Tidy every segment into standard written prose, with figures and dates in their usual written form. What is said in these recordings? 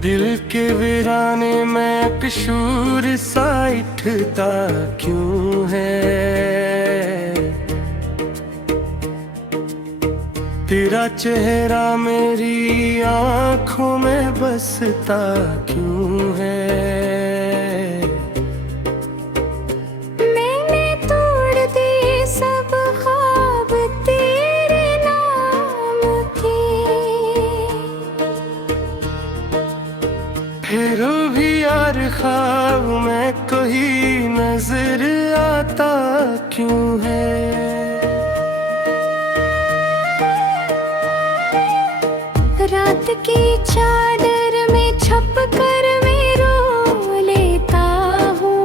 दिल के वीराने में कसूर सा उठता क्यों है। तेरा चेहरा मेरी आंखों में बसता क्यों है। मैंने तोड़ दिए सब ख्वाब तेरे नाम के, फिर भी यार ख्वाब में कोई नजर आता क्यों है। रात की चादर में छप कर मैं रो लेता हूँ।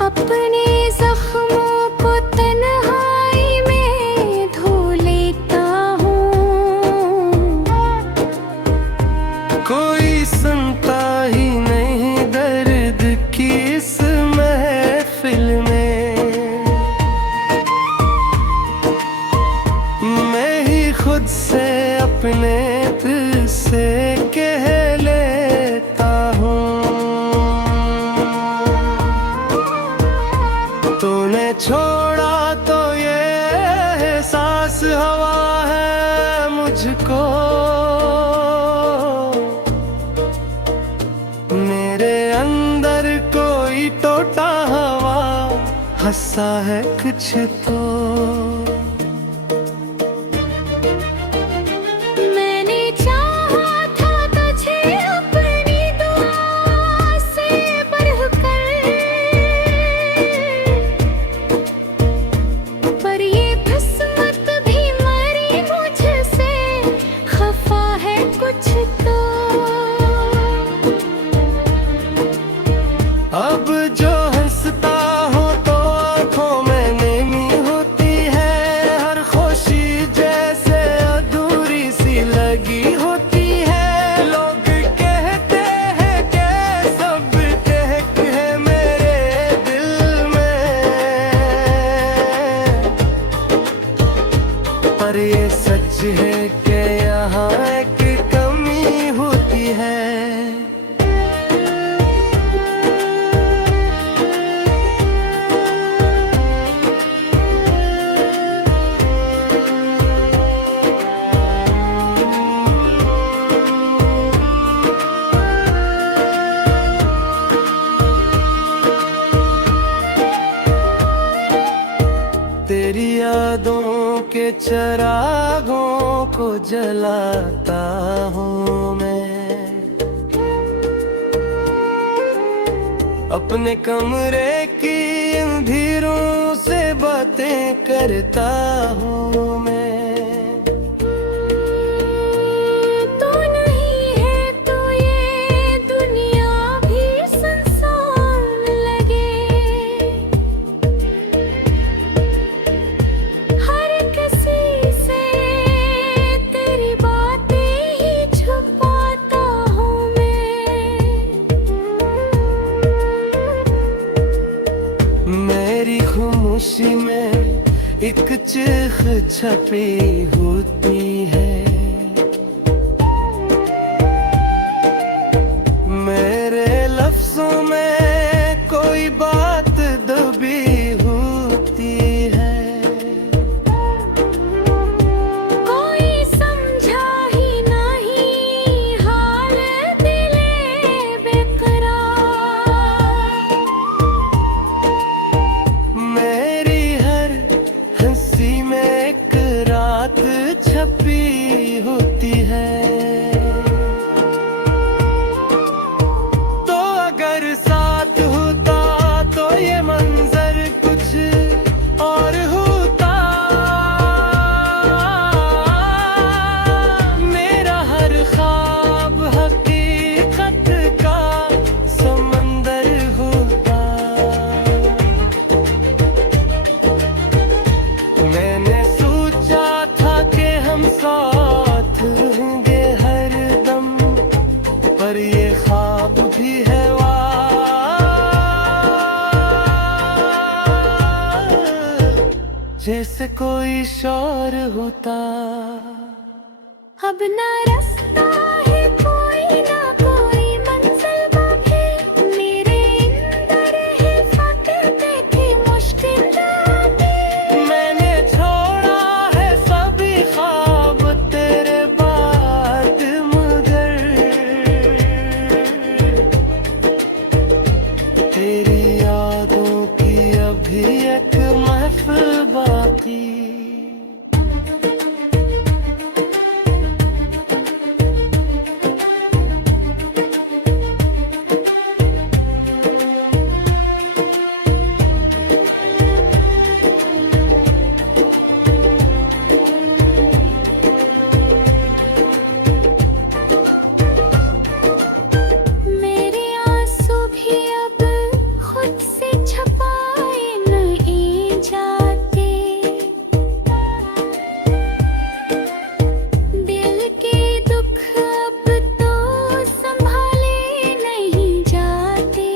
अपने जख्मों को तन्हाई में धो लेता हूँ। कोई सुनता ही नहीं दर्द की इस महफिल में। मैं ही खुद से अपने दिल से कह लेता हूँ। तूने छोड़ा तो ये एहसास हवा है मुझको। मेरे अंदर कोई टोटा हवा हंसा है कुछ तो। मैंने चाहा था तुझे अपनी दुआ से बढ़कर, पर ये किस्मत भी मरी मुझसे, खफा है कुछ तो। अब जो हंसता हो तो आंखों में नेमी होती है। हर खुशी जैसे अधूरी सी लगी होती है। लोग कहते हैं कि सब ठहक है मेरे दिल में, पर ये सच है कि यहाँ एक कमी होती है। तेरी यादों के चरागों को जलाता हूँ मैं। अपने कमरे की अंधेरों से बातें करता हूँ मैं। तू नहीं है तो ये दुनिया भी सुनसान लगे। हर किसी से तेरी बातें ही छुपाता हूँ मैं। मेरी खामोशी में एक चीख छपी होती है। मेरे लफ्जों में कोई बात दबी होती है। कोई समझा ही नहीं हाल दिले बेकरार। मेरी हर हंसी में एक रात छपी होती है। तो अगर साथ होता तो ये मंजर कुछ और होता। मेरा हर ख्वाब हकीकत का समंदर होता। मैंने सोचा था कि हम साथ होंगे हरदम, पर ये ख्वाब भी है जैसे कोई शोर होता। अब ना रास्ता है कोई ना कोई मंजिल बाकी, मेरे अंदर है फटते थे मुश्किल रातें। मैंने छोड़ा है सभी ख्वाब तेरे बाद, मगर तेरी यादों की अभी एक महफिल बाकी। मेरे आंसू भी अब खुद से छुपाए नहीं जाते, दिल के दुख अब तो संभाले नहीं जाते।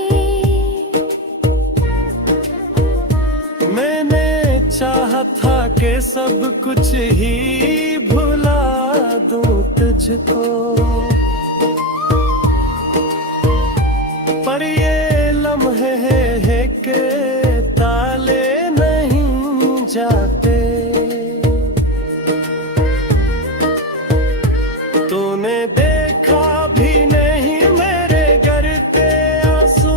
मैंने चाहा था कि सब कुछ ही भुला दूं तुझको, पर ये लम्हे हैं कि ताले नहीं जाते। तूने देखा भी नहीं मेरे गिरते आंसू,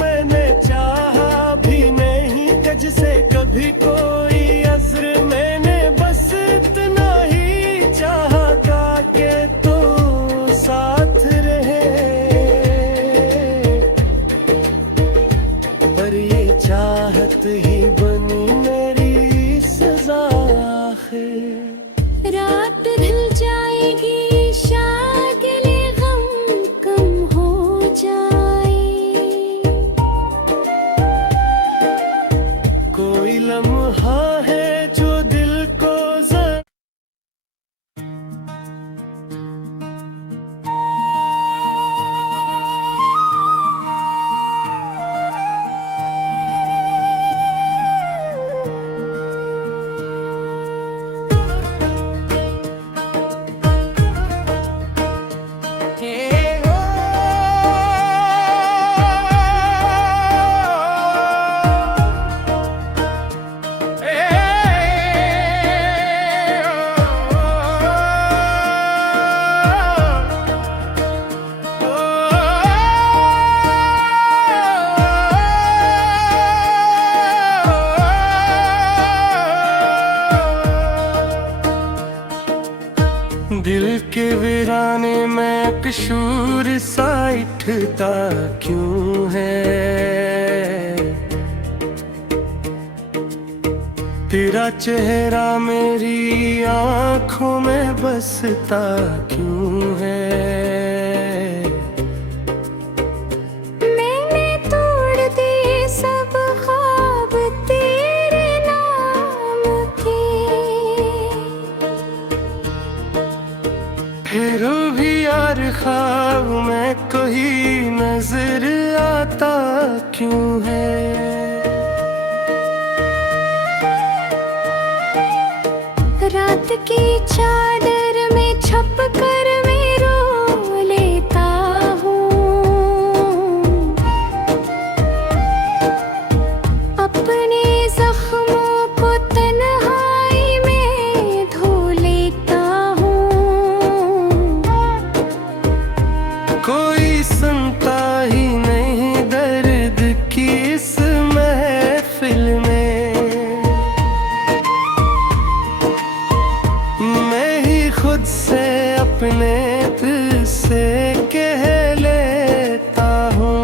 मैंने चाहा भी नहीं तुझसे कभी कोई अज़्र। मैंने बस इतना ही चाहा था कि तू साथ रहे, पर ये चाहत ही बनी मेरी सजा आखिर। रात ढल जाएगी शायद ये गम कम हो जाए, कोई लम्हा है जो दिल को दिल के वीराने में कसूर सा उठता क्यों है, तेरा चेहरा मेरी आंखों में बसता क्यों है। मैंने तोड़ दिए सब ख्वाब तेरे नाम के, फिर भी यार ख्वाब में कोई नजर आता क्यों है। रात की चादर में छुप कर मैं रो लेता हूँ, अपने जख्मों को तन्हाई में धो लेता हूँ। कोई सुनता ही नहीं दर्द की इस महफिल में, मैं ही खुद से अपने दिल से कह लेता हूँ।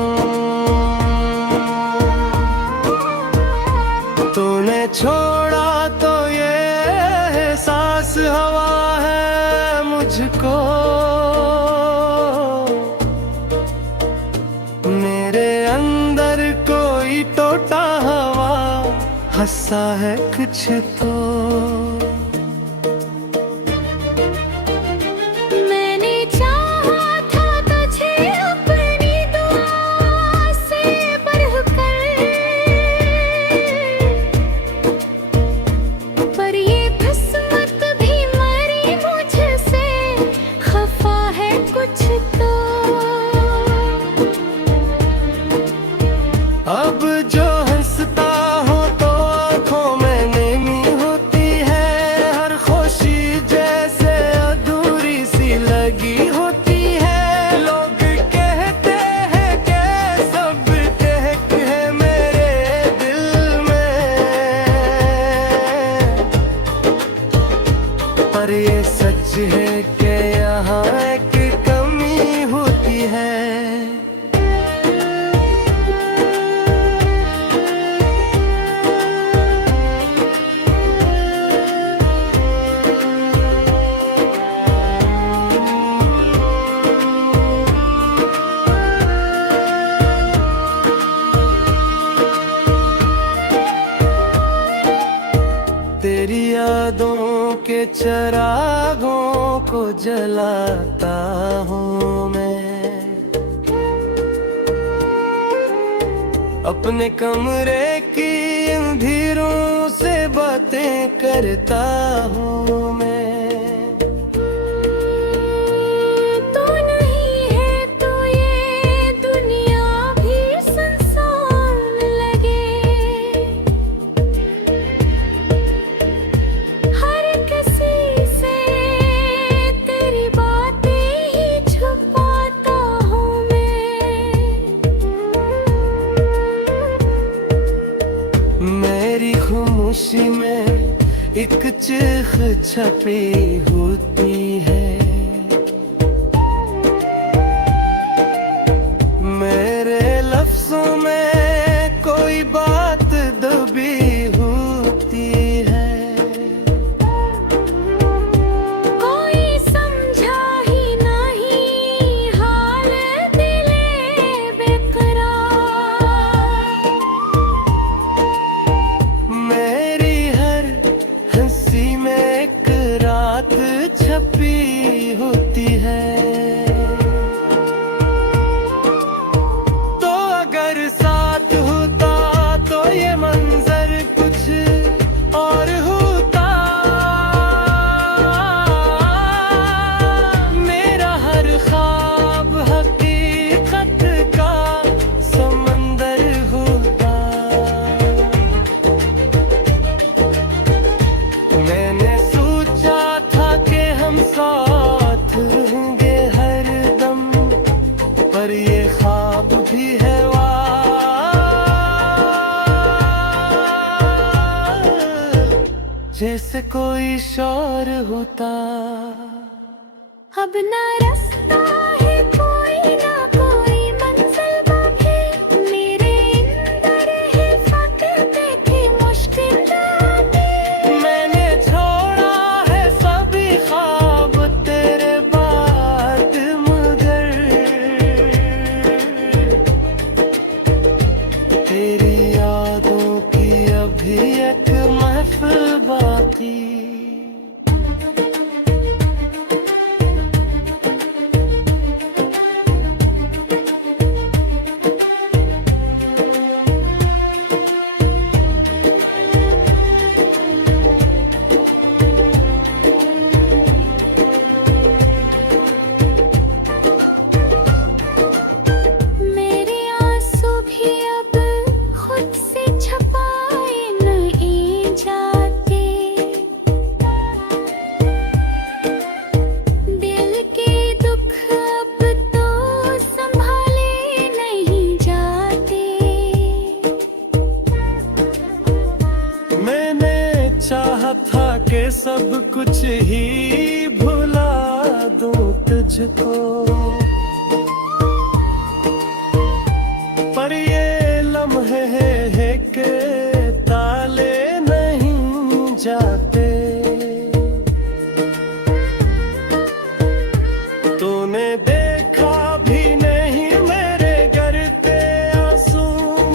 तूने छोड़ा तो ये एहसास हवा है मुझको, मेरे अंदर कोई टोटा हवा हंसा है कुछ तो। मैंने चाहा था तुझे अपनी दुआ से बढ़कर, पर ये किस्मत भी मरी मुझसे पर ये सच है कि यहाँ एक कमी होती है। तेरी यादों के चरागों को जलाता हूँ मैं, अपने कमरे की अंधेरों से बातें करता हूँ मैं। तू नहीं है तो ये दुनिया भी सुनसान लगे, हर किसी से तेरी बातें ही छुपाता हूँ मैं। मेरी खामोशी में एक चीख छपी होती है, मेरे लफ्जों में कोई बात दबी होती है। कोई समझा ही नहीं हाल दिले बेकरार, मेरी हर हंसी में एक रात छपी होती है। तो अगर साथ होता तो ये मंजर कुछ और होता, मेरा हर ख्वाब हकीकत का समंदर होता। मैंने सोचा था कि हम साथ होंगे हर दम, पर ये ख्वाब भी है जैसे कोई शोर होता। अब ना रास्ता है कोई ना कोई मंजिल बाकी, मेरे अंदर है फटते थे मुश्किल रातें। मैंने छोड़ा है सभी ख्वाब तेरे बाद, मगर तेरी यादों की अभी एक महफिल बाकी। मेरे आंसू भी अब खुद से छपाए नहीं जाते, दिल के दुख अब तो संभाले नहीं जाते। मैंने चाहा था कि सब कुछ ही भुला दूं तुझको, पर ये लम्हे हैं कि ताले नहीं जाते। तूने देखा भी नहीं मेरे गिरते आंसू,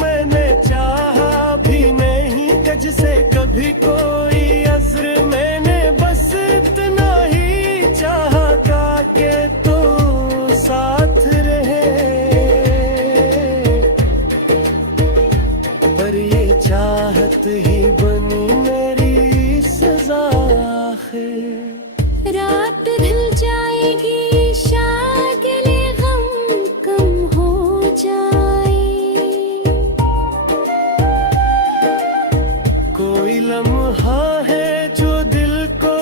मैंने चाहा भी नहीं तुझसे कभी कोई अज़्र। मैंने बस इतना ही चाहा था कि तू साथ रहे, पर ये चाहत ही बनी मेरी सजा आखिर। रात ढल जाएगी शायद ये गम कम हो जाए, कोई लम्हा है जो दिल को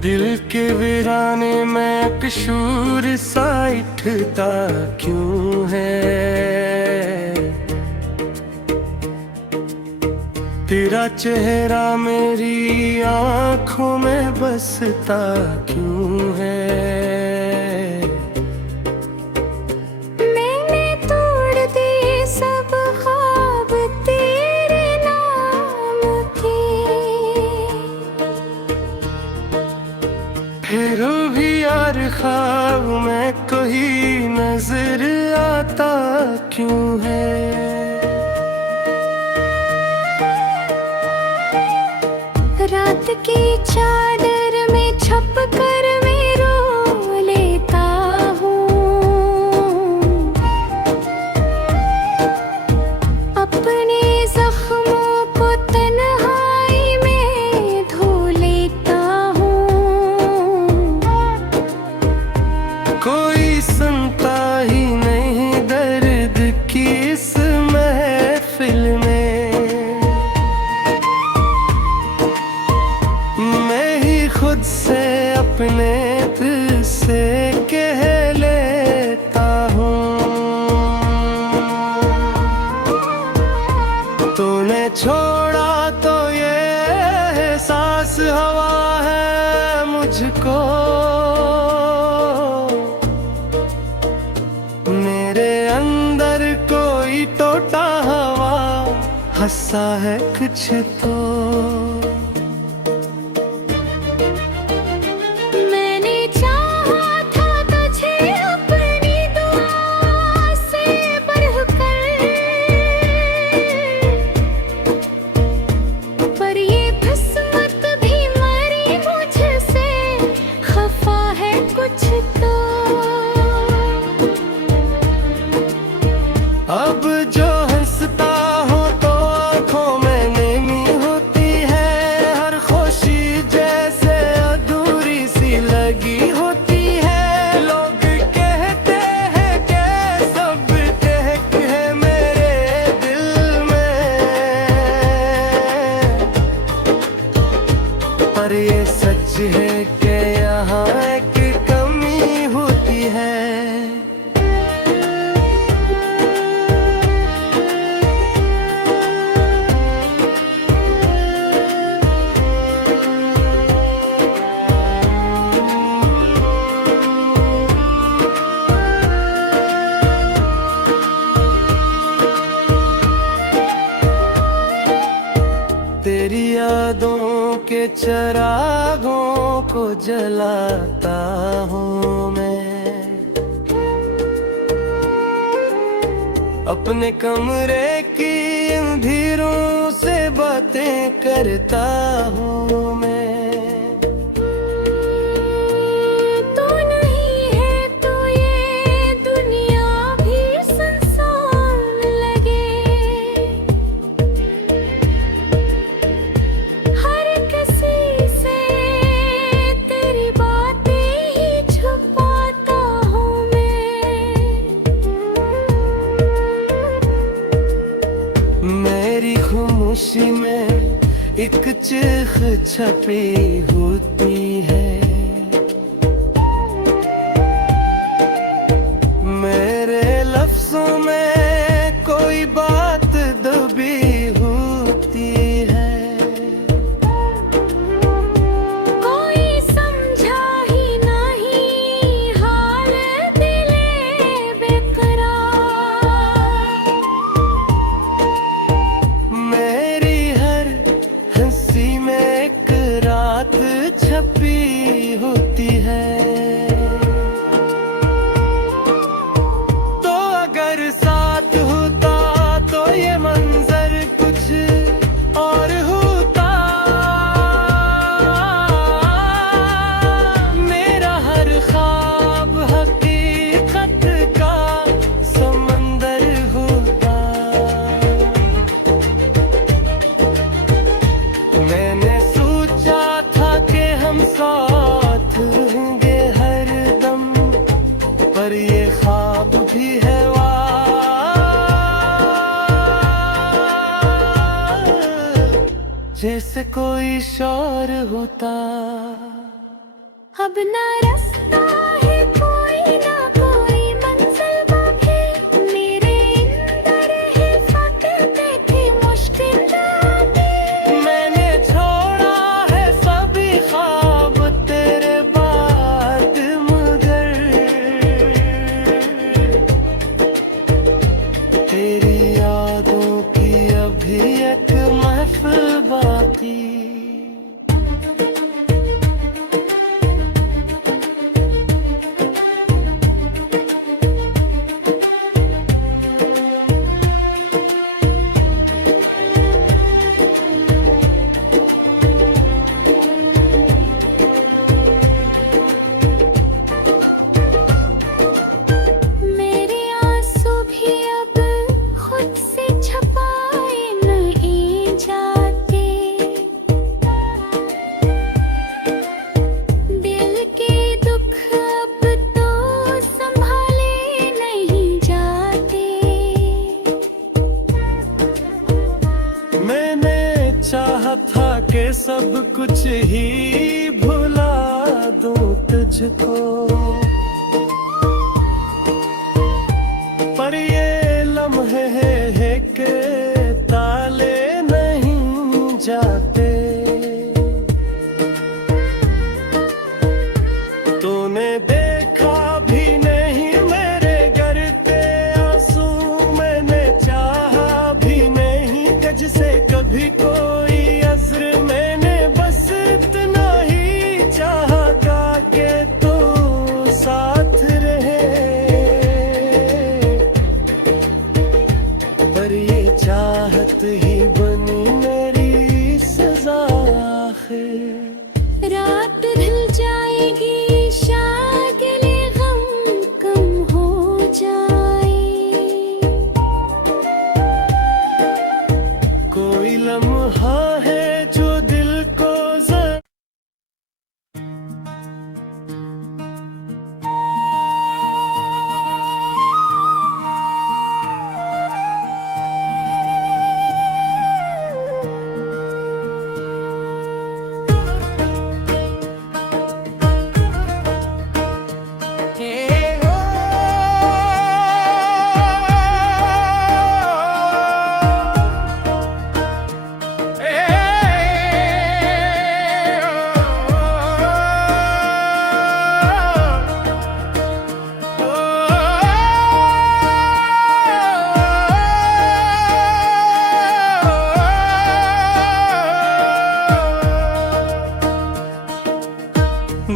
दिल के वीराने में कसूर सा उठता क्यों है? तेरा चेहरा मेरी आंखों में बसता क्यों है? मैंने तोड़ दिए सब ख्वाब तेरे नाम के, फिर भी यार ख्वाब में कोई नजर आता क्यों है? रात की चादर में छप कर मैं रो लेता हूँ, अपने जख्मों को तन्हाई में धो लेता हूँ। कोई सुनता ही नहीं दर्द की इस महफिल में, मैं ही खुद से अपने दिल से कह लेता हूँ। तूने छोड़ा तो ये एहसास हवा है मुझको, मेरे अंदर कोई टूटा हवा हंसा है कुछ तो। मैंने चाहा था तुझे अपनी दुआ से बढ़कर, पर ये किस्मत भी मरी मुझसे, खफा है कुछ तो। अब जो हंसता हूँ तो आँखों में नमी होती है, हर खुशी जैसे अधूरी सी लगी होती है। लोग कहते हैं कि सब ठहक है मेरे दिल में, पर ये सच है कि यहाँ एक कमी होती है। तेरी यादों के चरागों को जलाता हूँ मैं, अपने कमरे की अंधेरों से बातें करता हूँ मैं। तू नहीं है तो ये दुनिया भी सुनसान लगे, हर किसी से तेरी बातें ही छुपाता हूँ मैं। मेरी खामोशी में एक चीख छपी होती है, मेरे लफ्जों में कोई बात दबी होती है। कोई समझा ही नहीं हाल दिले बेकरार, मेरी हर हंसी में एक रात छपी होती है। तो अगर साथ होता तो ये मंजर कुछ और होता, मेरा हर ख्वाब हकीकत का समंदर होता। मैंने सोचा था कि हम साथ होंगे हरदम, पर ये ख्वाब भी है जैसे कोई शौर होता। अब ना रास्ता है कोई ना कोई मंजिल बाकी, मेरे अंदर है फटते थे मुश्किल रातें। मैंने छोड़ा है सभी ख्वाब तेरे बाद, मगर तेरी यादों की अभी एक महफिल बाकी। मेरे आंसू भी अब खुद से छुपाए नहीं जाते, दिल के दुख अब तो संभाले नहीं जाते। मैंने चाहा था कि सब कुछ ही भुला दूं तुझको, पर ये लम्हे हैं कि ताले नहीं जाते। तूने देखा भी नहीं मेरे गिरते आंसू, मैंने चाहा भी नहीं तुझसे कभी कोई अज़्र। मैंने बस इतना ही चाहा था कि तू साथ रहे, पर ये चाहत ही बनी मेरी सजा आखिर। रात ढल जाएगी शायद ये गम कम हो जाए, कोई लम्हा है जो दिल को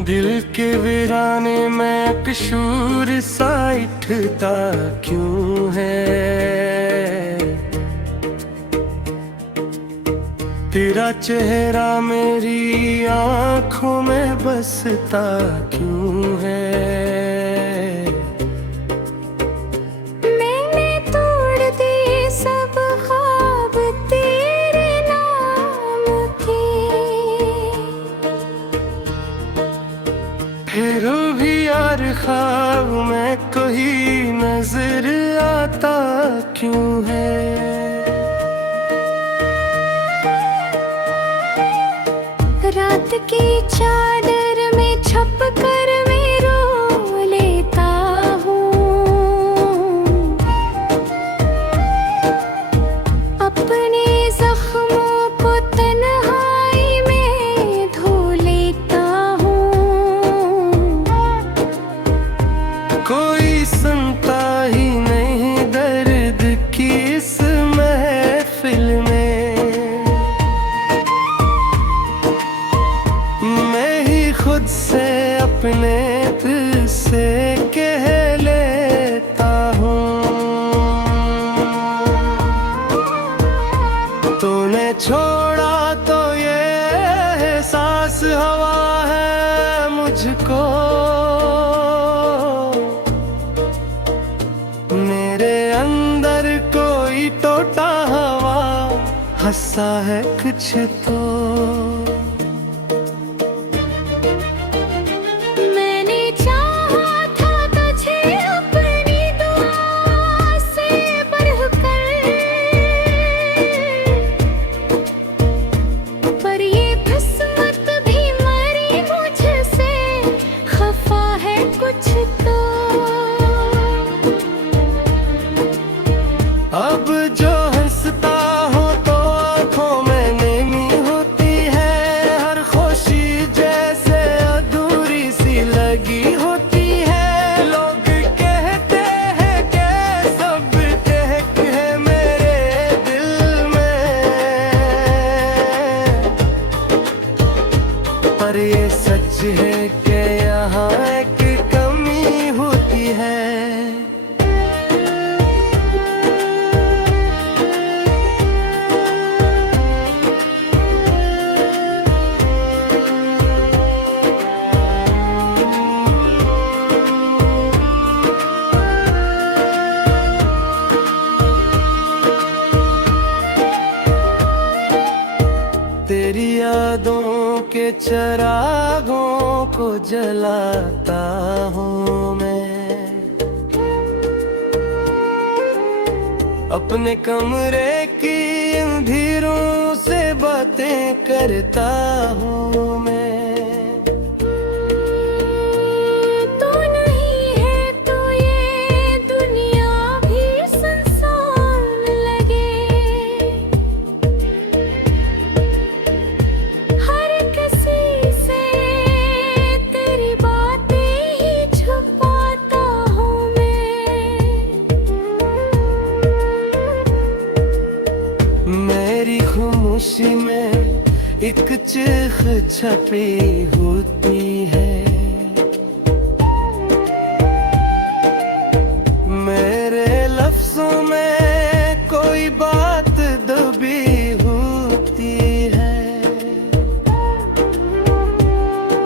दिल के वीराने में कसूर सा उठता क्यों है, तेरा चेहरा मेरी आंखों में बसता क्यों है। मैंने तोड़ दिए सब ख्वाब तेरे नाम के, फिर भी यार ख्वाब में कोई नजर आता क्यों है। रात की चादर में छुप कर मैं रो लेता हूँ, अपने जख्मों को तन्हाई में धो लेता हूँ। कोई सुनता ही नहीं दर्द की इस महफिल में, मैं ही खुद से अपने दिल से कह लेता हूँ। तूने छोड़ा तो ये एहसास हवा है मुझको, मेरे अंदर कोई टोटा हवा हंसा है कुछ तो। मैंने चाहा था तुझे अपनी दुआ से बढ़कर, पर ये किस्मत भी मरी मुझसे पर ये सच है कि यहाँ एक कमी होती है। तेरी यादों के चरागों को जलाता हूँ मैं, अपने कमरे की अंधेरों से बातें करता हूँ मैं। तू नहीं है तो ये दुनिया भी सुनसान लगे, हर किसी से तेरी बातें ही छुपाता हूँ मैं। मेरी खामोशी में एक चीख छपी होती है, मेरे लफ्जों में कोई बात दबी होती है।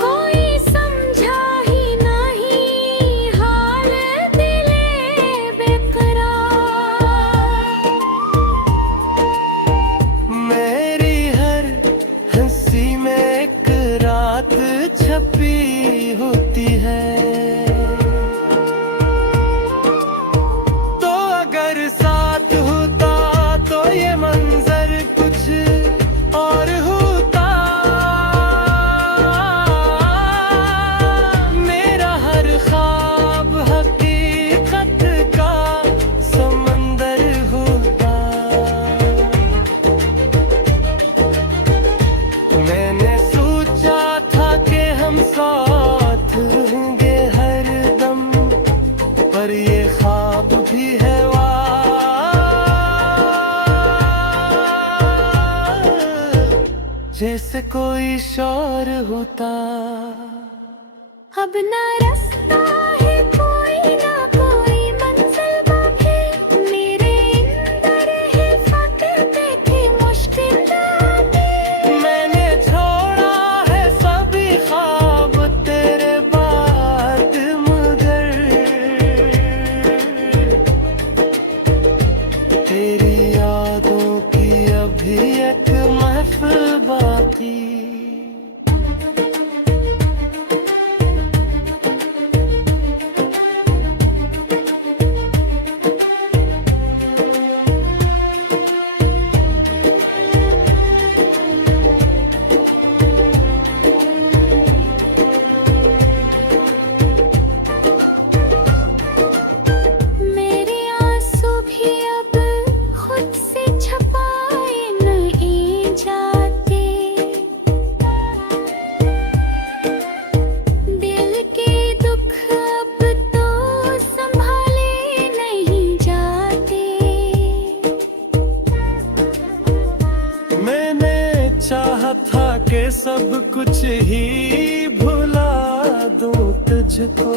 कोई समझा ही नहीं हाल दिले बेकरार, मेरी हर हंसी में एक रात छपी होती है। तो अगर साथ होता तो ये मंजर कुछ और होता, मेरा हर ख्वाब हकीकत का समंदर होता। मैंने सोचा था कि हम साथ होंगे हर दम, पर ये ख्वाब भी है जैसे कोई शोर होता। अब ना रास्ता है कोई ना कोई मंजिल बाकी, मेरे अंदर है फटते थे मुश्किल रातें। मैंने छोड़ा है सभी ख्वाब तेरे बाद, मगर तेरी यादों की अभी एक महफिल बाकी। मेरे आंसू भी अब खुद से छपाए नहीं जाते, दिल के दुख अब तो संभाले नहीं जाते। मैंने चाहा था कि सब कुछ ही भुला दूं तुझको,